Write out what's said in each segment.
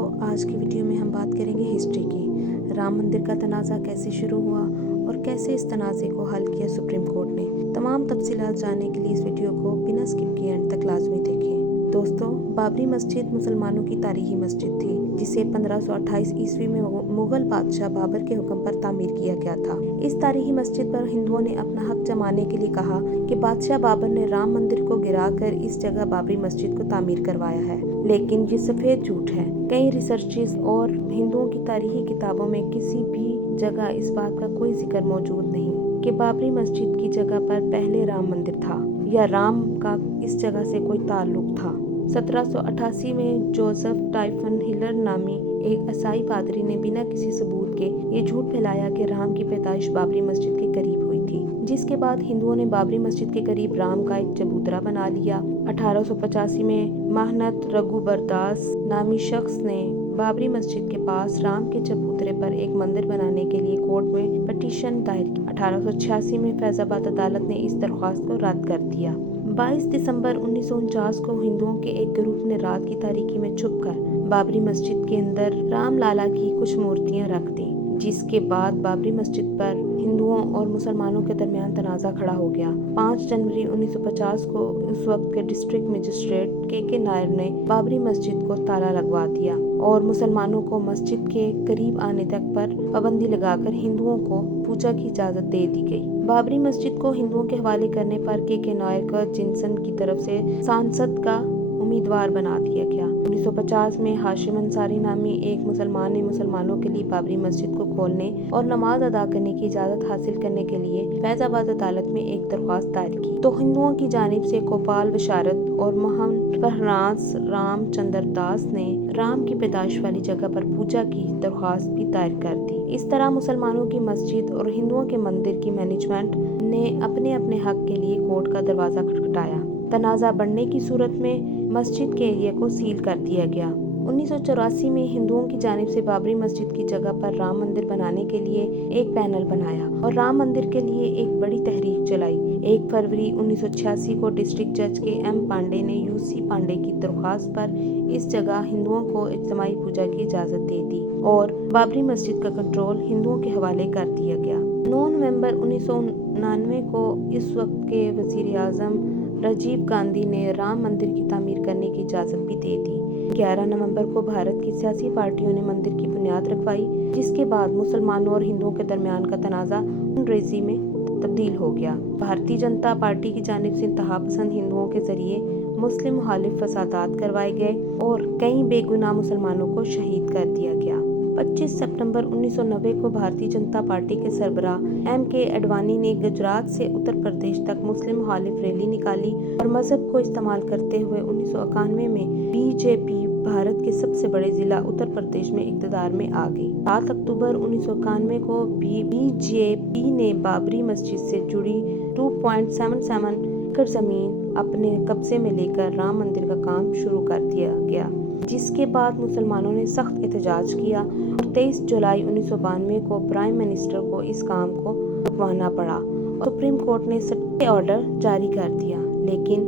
दोस्तों, आज की वीडियो में हम बात करेंगे हिस्ट्री की। राम मंदिर का तनाज़ा कैसे शुरू हुआ और कैसे इस तनाज़े को हल किया सुप्रीम कोर्ट ने। तमाम तफसीलात जानने के लिए इस वीडियो को बिना स्किप किए एंड तक लाजमी देखें। दोस्तों, बाबरी मस्जिद मुसलमानों की तारीखी मस्जिद थी जिसे 1528 ईस्वी में मुगल बादशाह बाबर के हुक्म पर तामीर किया गया था। इस तारीखी मस्जिद पर हिंदुओं ने अपना हक जमाने के लिए कहा कि बादशाह बाबर ने राम मंदिर को गिराकर इस जगह बाबरी मस्जिद को तामीर करवाया है, लेकिन ये सफेद झूठ है। कई रिसर्चेस और हिंदुओं की तारीखी किताबों में किसी भी जगह इस बात का कोई जिक्र मौजूद नहीं कि बाबरी मस्जिद की जगह पर पहले राम मंदिर था या राम का इस जगह से कोई ताल्लुक था। 1788 में जोसेफ टाइफन हिलर नामी एक ईसाई पादरी ने बिना किसी सबूत के ये झूठ फैलाया कि राम की पैदाइश बाबरी मस्जिद के करीब हुई थी, जिसके बाद हिंदुओं ने बाबरी मस्जिद के करीब राम का एक चबूतरा बना लिया। 1885 में महनत रघुबरदास नामी शख्स ने बाबरी मस्जिद के पास राम के चबूतरे पर एक मंदिर बनाने के लिए कोर्ट में पिटीशन दायर की। 1886 में फैजाबाद अदालत ने इस दरख्वास्त को रद्द कर दिया। 22 दिसंबर 1949 को हिंदुओं के एक ग्रुप ने रात की तारीकी में छुपकर बाबरी मस्जिद के अंदर राम लाला की कुछ मूर्तियां रख दी, जिसके बाद बाबरी मस्जिद पर हिंदुओं और मुसलमानों के दरमियान तनाज़ा खड़ा हो गया। 5 जनवरी 1950 को उस वक्त के डिस्ट्रिक्ट मजिस्ट्रेट के नायर ने बाबरी मस्जिद को ताला लगवा दिया और मुसलमानों को मस्जिद के करीब आने तक पर पाबंदी लगाकर हिंदुओं को पूजा की इजाज़त दे दी गई। बाबरी मस्जिद को हिंदुओं के हवाले करने पर के नायर को जिनसन की तरफ से सांसद का उम्मीदवार बना दिया गया। 1950 में हाशिम अंसारी नामी एक मुसलमान ने मुसलमानों के लिए बाबरी मस्जिद को खोलने और नमाज अदा करने की इजाज़त हासिल करने के लिए फैजाबाद अदालत में एक दरख्वास्त दायर की, तो हिंदुओं की जानिब से गोपाल विशारद और मोहन प्रहरास रामचंद्र दास ने राम की पैदाइश वाली जगह पर पूजा की दरख्वास्त भी दायर कर दी। इस तरह मुसलमानों की मस्जिद और हिंदुओं के मंदिर की मैनेजमेंट ने अपने अपने हक के लिए कोर्ट का दरवाज़ा खटखटाया। तनाज़ा बढ़ने की सूरत में मस्जिद के एरिया को सील कर दिया गया। 1984 में हिंदुओं की जानिब से बाबरी मस्जिद की जगह पर राम मंदिर बनाने के लिए एक पैनल बनाया और राम मंदिर के लिए एक बड़ी तहरीक चलाई। 1 फरवरी 1986 को डिस्ट्रिक्ट जज के एम पांडे ने यूसी पांडे की दरख्वास्त पर इस जगह हिंदुओं को इज्तिमाई पूजा की इजाज़त दे दी और बाबरी मस्जिद का कंट्रोल हिंदुओं के हवाले कर दिया गया। 9 नवंबर 1999 को इस वक्त के वज़ीर आज़म राजीव गांधी ने राम मंदिर की तामीर करने की इजाज़त भी दे दी। 11 नवंबर को भारत की सियासी पार्टियों ने मंदिर की बुनियाद रखवाई, जिसके बाद मुसलमानों और हिंदुओं के दरमियान का तनाज़ा अंग्रेजी में तब्दील हो गया। भारतीय जनता पार्टी की जानिब से इंतहा पसंद हिंदुओं के जरिए मुस्लिम मुखालिफ फसादात करवाए गए और कई बेगुनाह मुसलमानों को शहीद कर दिया गया। 25 सितंबर 1990 को भारतीय जनता पार्टी के सरबराह M.K. अडवाणी ने गुजरात से उत्तर प्रदेश तक मुस्लिम मुखालिफ रैली निकाली और मजहब को इस्तेमाल करते हुए 1991 में बीजेपी भारत के सबसे बड़े जिला उत्तर प्रदेश में इक़्तिदार में आ गई। 7 अक्टूबर 1991 को बीजेपी ने बाबरी मस्जिद से जुड़ी 2.77 एकड़ जमीन अपने कब्जे में लेकर राम मंदिर का काम शुरू कर दिया गया, जिसके बाद मुसलमानों ने सख्त एहतजाज किया और 23 जुलाई 1992 को प्राइम मिनिस्टर को इस काम को रुकवाना पड़ा और सुप्रीम कोर्ट ने स्टे ऑर्डर जारी कर दिया। लेकिन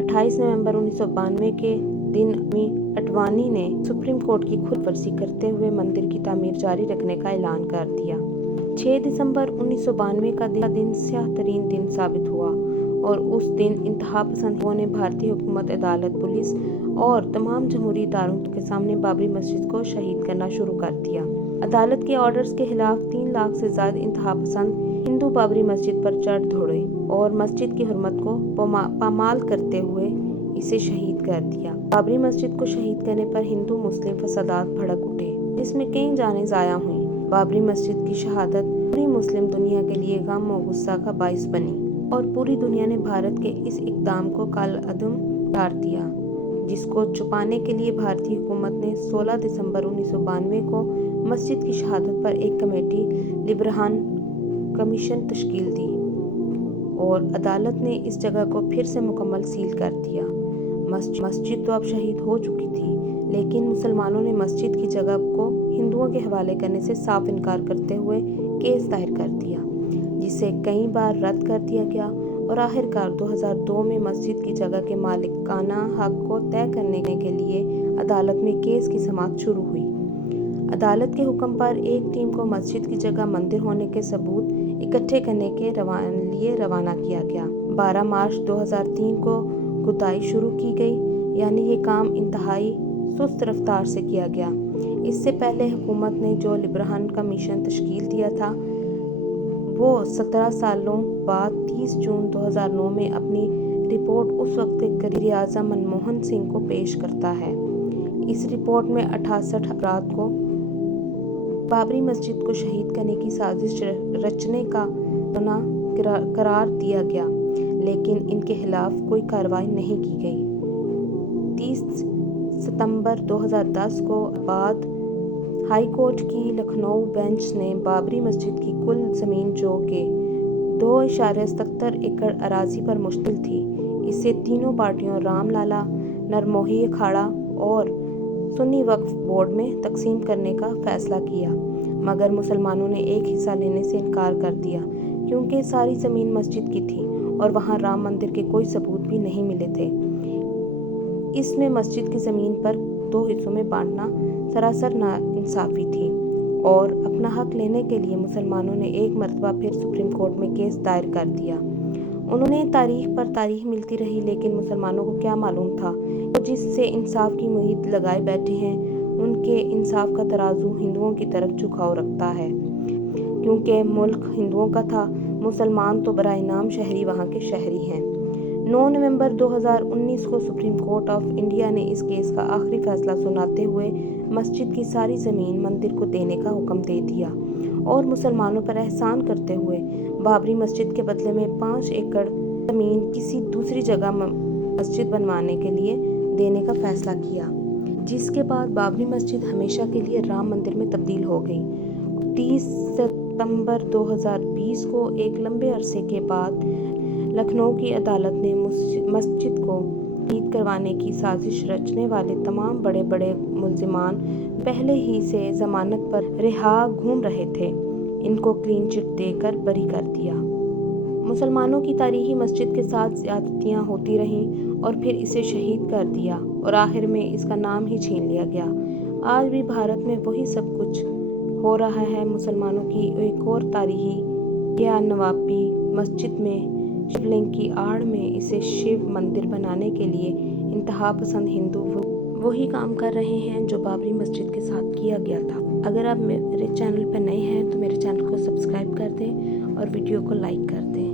28 नवंबर 1992 के दिन अडवाणी ने सुप्रीम कोर्ट की खुद वर्जी करते हुए मंदिर की तामीर जारी रखने का ऐलान कर दिया। 6 दिसंबर 1992 का दिन स्याह तरीन दिन साबित हुआ और उस दिन इंतहा पसंदों ने भारतीय हुकूमत, अदालत, पुलिस और तमाम जमहूरी इदारों के सामने बाबरी मस्जिद को शहीद करना शुरू कर दिया। अदालत के ऑर्डर्स के खिलाफ 3 लाख से ज़्यादा इंतहा पसंद हिंदू बाबरी मस्जिद पर चढ़ दौड़े और मस्जिद की हुर्मत को पामाल करते हुए इसे शहीद कर दिया। बाबरी मस्जिद को शहीद करने पर हिंदू मुस्लिम फसादात भड़क उठे, जिसमें कई जानें ज़ाया हुई। बाबरी मस्जिद की शहादत पूरी मुस्लिम दुनिया के लिए गम और गुस्सा का बाइस बनी और पूरी दुनिया ने भारत के इस इक़दाम को कालअदम करार दिया, जिसको छुपाने के लिए भारतीय हुकूमत ने 16 दिसंबर 1992 को मस्जिद की शहादत पर एक कमेटी लिब्रान कमीशन तश्कील दी और अदालत ने इस जगह को फिर से मुकम्मल सील कर दिया। मस्जिद तो अब शहीद हो चुकी थी, लेकिन मुसलमानों ने मस्जिद की जगह को हिंदुओं के हवाले करने से साफ इनकार करते हुए केस दायर कर दिया, जिसे कई बार रद्द कर दिया गया और आखिरकार 2002 में मस्जिद की जगह के मालिकाना हक को तय करने के लिए अदालत में केस की समाअत शुरू हुई। अदालत के हुक्म पर एक टीम को मस्जिद की जगह मंदिर होने के सबूत इकट्ठे करने के लिए रवाना किया गया। 12 मार्च 2003 को खुदाई शुरू की गई, यानी ये काम इंतहाई सुस्त रफ्तार से किया गया। इससे पहले हुकूमत ने जो लिब्राहन का मिशन तश्कील दिया था, वो 17 सालों बाद 30 जून 2009 में अपनी रिपोर्ट उस वक्त के वज़ीर आज़म मनमोहन सिंह को पेश करता है। इस रिपोर्ट में 68 अफराद को बाबरी मस्जिद को शहीद करने की साजिश रचने का करार दिया गया, लेकिन इनके खिलाफ कोई कार्रवाई नहीं की गई। 30 सितंबर 2010 को बाद हाई कोर्ट की लखनऊ बेंच ने बाबरी मस्जिद की कुल ज़मीन, जो कि 2.70 एकड़ अराजी पर मुश्तमिल थी, इसे तीनों पार्टियों रामलाला, नरमोही अखाड़ा और सुन्नी वक्फ बोर्ड में तकसीम करने का फैसला किया, मगर मुसलमानों ने एक हिस्सा लेने से इनकार कर दिया क्योंकि सारी ज़मीन मस्जिद की थी और वहाँ राम मंदिर के कोई सबूत भी नहीं मिले थे। इसमें मस्जिद की ज़मीन पर 2 हिस्सों में बांटना सरासर नाइंसाफ़ी थी और अपना हक लेने के लिए मुसलमानों ने एक मरतबा फिर सुप्रीम कोर्ट में केस दायर कर दिया। उन्होंने तारीख पर तारीख मिलती रही, लेकिन मुसलमानों को क्या मालूम था तो जिससे इंसाफ की उम्मीद लगाए बैठे हैं, उनके इंसाफ का तराजू हिंदुओं की तरफ झुकाव रखता है। क्योंकि मुल्क हिंदुओं का था, मुसलमान तो बराए नाम शहरी वहाँ के शहरी हैं। 9 नवंबर 2019 को सुप्रीम कोर्ट ऑफ इंडिया ने इस केस का आखिरी फैसला सुनाते हुए मस्जिद की सारी ज़मीन मंदिर को देने का हुक्म दे दिया और मुसलमानों पर एहसान करते हुए बाबरी मस्जिद के बदले में 5 एकड़ ज़मीन किसी दूसरी जगह मस्जिद बनवाने के लिए देने का फैसला किया, जिसके बाद बाबरी मस्जिद हमेशा के लिए राम मंदिर में तब्दील हो गई। 30 सितंबर 2020 को एक लंबे अरसे के बाद लखनऊ की अदालत ने मस्जिद को शहीद करवाने की साजिश रचने वाले तमाम बड़े बड़े मुल्ज़िमान पहले ही से ज़मानत पर रिहा घूम रहे थे, इनको क्लीन चिट देकर बरी कर दिया। मुसलमानों की तारीखी मस्जिद के साथ ज़्यादतियाँ होती रहीं और फिर इसे शहीद कर दिया और आखिर में इसका नाम ही छीन लिया गया। आज भी भारत में वही सब कुछ हो रहा है। मुसलमानों की एक और तारीखी या नवाबी मस्जिद में शिवलिंग की आड़ में इसे शिव मंदिर बनाने के लिए इंतहा पसंद हिंदू वही काम कर रहे हैं जो बाबरी मस्जिद के साथ किया गया था। अगर आप मेरे चैनल पर नए हैं तो मेरे चैनल को सब्सक्राइब कर दें और वीडियो को लाइक कर दें।